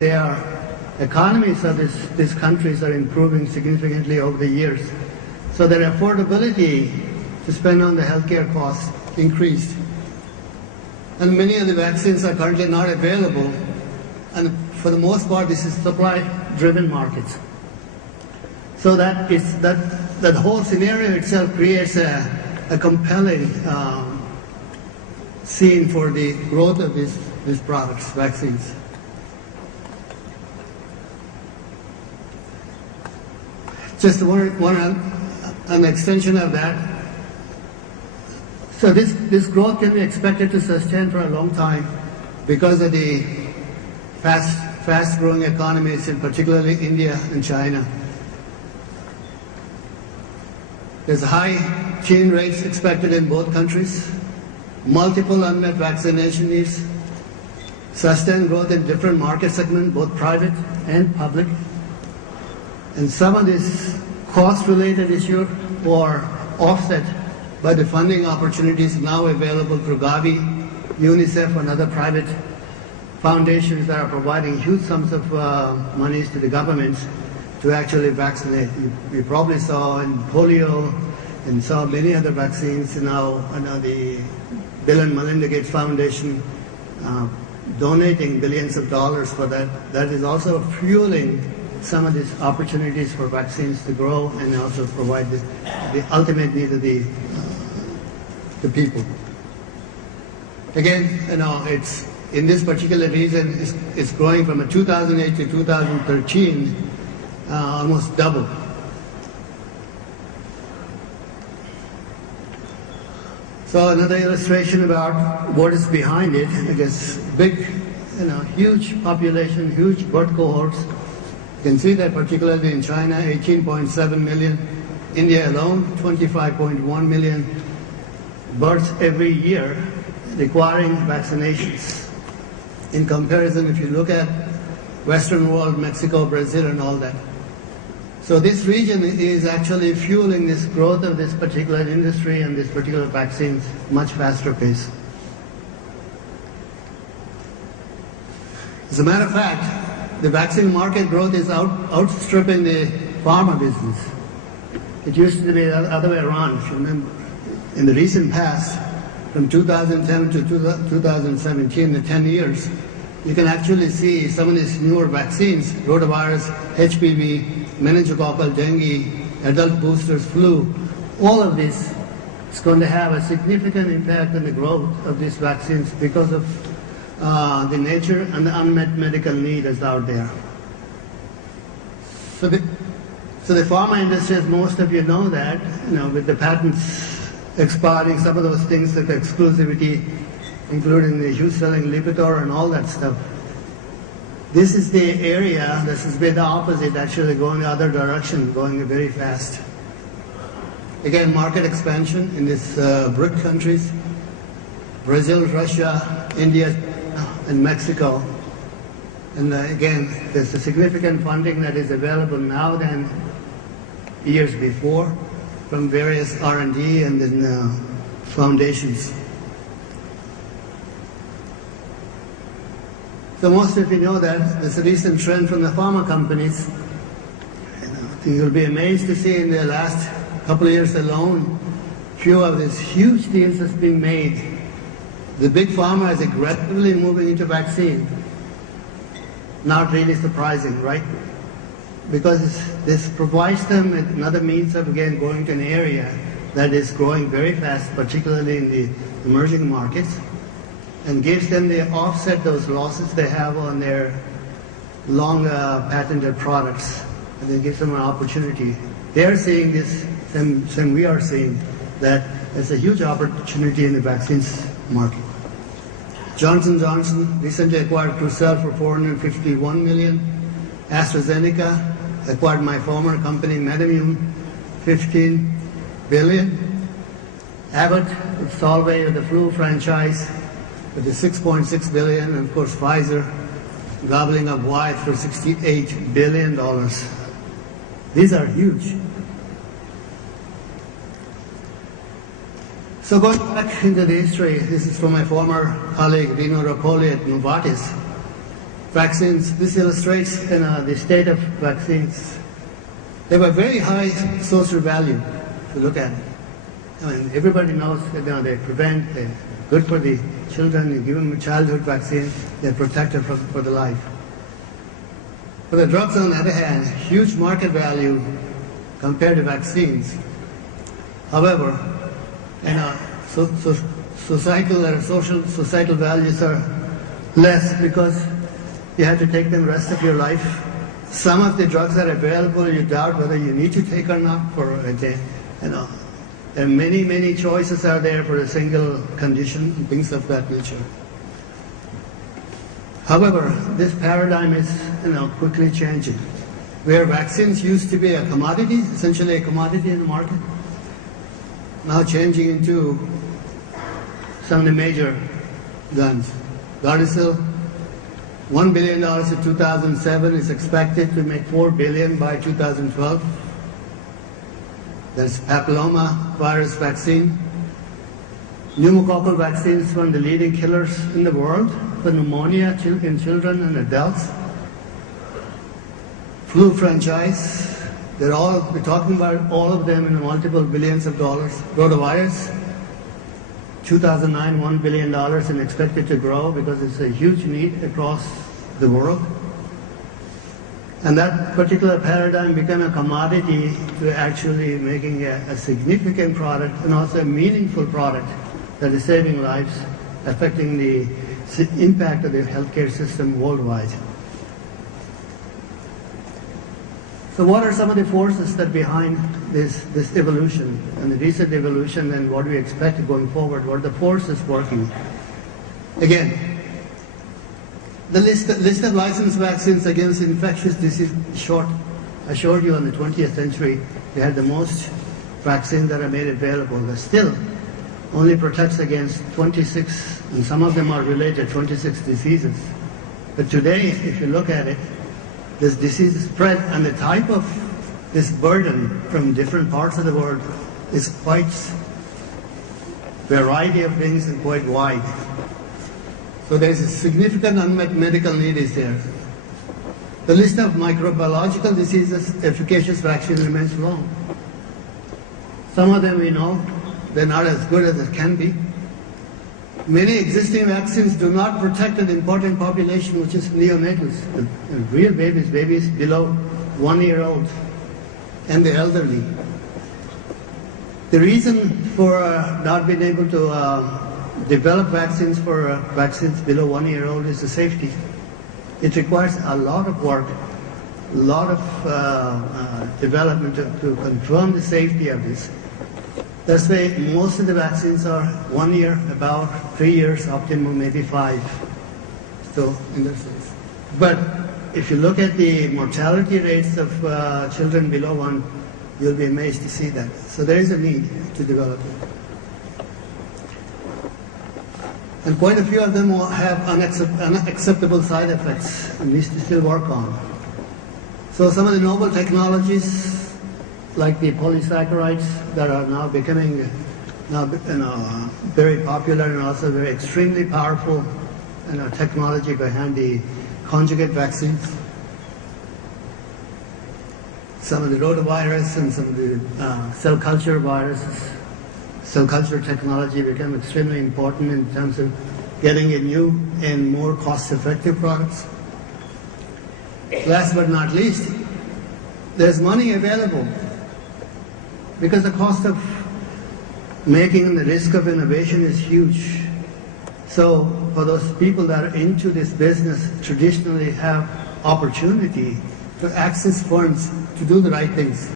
their economies of these countries are improving significantly over the years. So their affordability to spend on the healthcare costs increased. And many of the vaccines are currently not available. And for the most part, this is supply-driven markets. So that whole scenario itself creates a compelling scene for the growth of these products, vaccines. Just an extension of that. So this growth can be expected to sustain for a long time because of the fast-growing economies, in particularly India and China. There's high teen rates expected in both countries, multiple unmet vaccination needs, sustained growth in different market segments, both private and public. And some of these cost-related issues were offset by the funding opportunities now available through Gavi, UNICEF, and other private foundations that are providing huge sums of monies to the governments to actually vaccinate. You probably saw in polio and saw many other vaccines now. The Bill and Melinda Gates Foundation donating billions of dollars for that. That is also fueling some of these opportunities for vaccines to grow and also provide the ultimate need of the people. Again, it's in this particular region, it's growing from 2008 to 2013, almost double. So another illustration about what is behind it. I guess big, huge population, huge birth cohorts. You can see that particularly in China, 18.7 million. India alone, 25.1 million births every year requiring vaccinations. In comparison, if you look at Western world, Mexico, Brazil, and all that. So this region is actually fueling this growth of this particular industry and this particular vaccines much faster pace. As a matter of fact, the vaccine market growth is outstripping the pharma business. It used to be the other way around, if you remember. In the recent past, from 2010 to 2017, the 10 years, you can actually see some of these newer vaccines, rotavirus, HPV, meningococcal dengue, adult boosters, flu, all of this is going to have a significant impact on the growth of these vaccines because of the nature and the unmet medical need is out there. So the pharma industry, as most of you know that, with the patents expiring, some of those things like exclusivity, including the huge selling Lipitor and all that stuff. This is the area, this has been the opposite, actually going the other direction, going very fast. Again, market expansion in these BRIC countries, Brazil, Russia, India, and Mexico. And again, there's a significant funding that is available now than years before from various R&D and then foundations. So most of you know that there's a recent trend from the pharma companies. I think you'll be amazed to see in the last couple of years alone, few of these huge deals that's being made. The big pharma is aggressively moving into vaccine. Not really surprising, right? Because this provides them another means of, again, going to an area that is growing very fast, particularly in the emerging markets, and gives them the offset those losses they have on their long patented products, and it gives them an opportunity. They're seeing this, same we are seeing, that there's a huge opportunity in the vaccines market. Johnson & Johnson recently acquired Crucell for $451 million. AstraZeneca acquired my former company, MedImmune, $15 billion. Abbott with Solvay, the flu franchise, with the $6.6 billion, and of course Pfizer gobbling up Wyeth for $68 billion. These are huge. So going back into the history, this is from my former colleague Dino Roccoli at Novartis. vaccines. This illustrates the state of vaccines. They have a very high social value to look at. I mean, everybody knows that they prevent, they're good for the children. You give them a childhood vaccine, they're protected for the life. For the drugs, on the other hand, huge market value compared to vaccines. However, societal values are less because you have to take them the rest of your life. Some of the drugs that are available, you doubt whether you need to take or not. There are many choices out there for a single condition and things of that nature. However, this paradigm is quickly changing. Where vaccines used to be a commodity, essentially a commodity in the market, now changing into some of the major guns. Gardasil, $1 billion in 2007 is expected to make $4 billion by 2012. There's papilloma virus vaccine. Pneumococcal vaccines, one of the leading killers in the world for pneumonia in children and adults. Flu franchise, we're talking about all of them in the multiple billions of dollars. Rotavirus, 2009, $1 billion and expected to grow because it's a huge need across the world. And that particular paradigm became a commodity to actually making a significant product and also a meaningful product that is saving lives, affecting the impact of the healthcare system worldwide. So what are some of the forces that behind this evolution and the recent evolution, and what do we expect going forward? What are the forces working? Again, the list of licensed vaccines against infectious disease is short. I showed you in the 20th century, we had the most vaccines that are made available. That still only protects against 26, and some of them are related, 26 diseases. But today, if you look at it, this disease spread and the type of this burden from different parts of the world is quite variety of things and quite wide. So there is a significant unmet medical need is there. The list of microbiological diseases, efficacious vaccine remains long. Some of them we know, they're not as good as it can be. Many existing vaccines do not protect an important population, which is neonatals, real babies below 1 year old, and the elderly. The reason for not being able to develop vaccines for vaccines below 1 year old is the safety. It requires a lot of work, a lot of development to confirm the safety of this. That's why most of the vaccines are 1 year, about 3 years, optimum maybe 5. So in that sense. But if you look at the mortality rates of children below 1, you'll be amazed to see that. So there is a need to develop it. And quite a few of them will have unacceptable side effects and needs to still work on. So some of the novel technologies, like the polysaccharides that are now becoming very popular and also very extremely powerful technology behind the conjugate vaccines. Some of the rotavirus and some of the cell culture viruses, cell culture technology become extremely important in terms of getting a new and more cost-effective products. Last but not least, there's money available, because the cost of making and the risk of innovation is huge. So for those people that are into this business, traditionally have opportunity to access funds to do the right things.